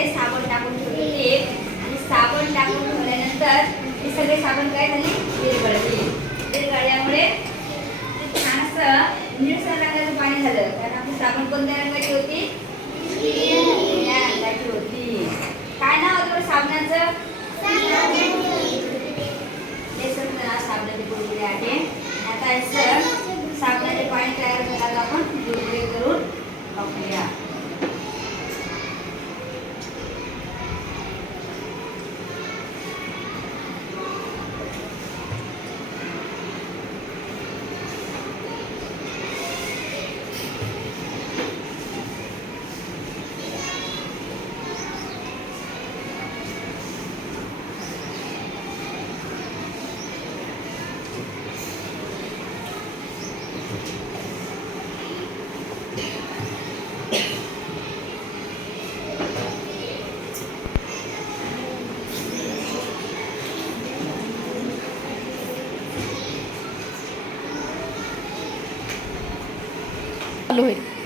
साबण टाकून ठेवले आणि साबण टाकून ठेवल्यानंतर हे सगळे साबण काय झाले विरघळले. विरघळल्यामुळे छान असं निळसर रंगाचं पाणी झालं. कारण आपली साबण कोणत्या रंगाची होती? निळ्या रंगाची होती. काय नाव होतं साबणाचं? हे समजा साबणाचे बुडबुडे आहे. आता असं साबणाचे पाणी तयार झालं आपण बुडबुडे करून वापरूया. चालू होईल.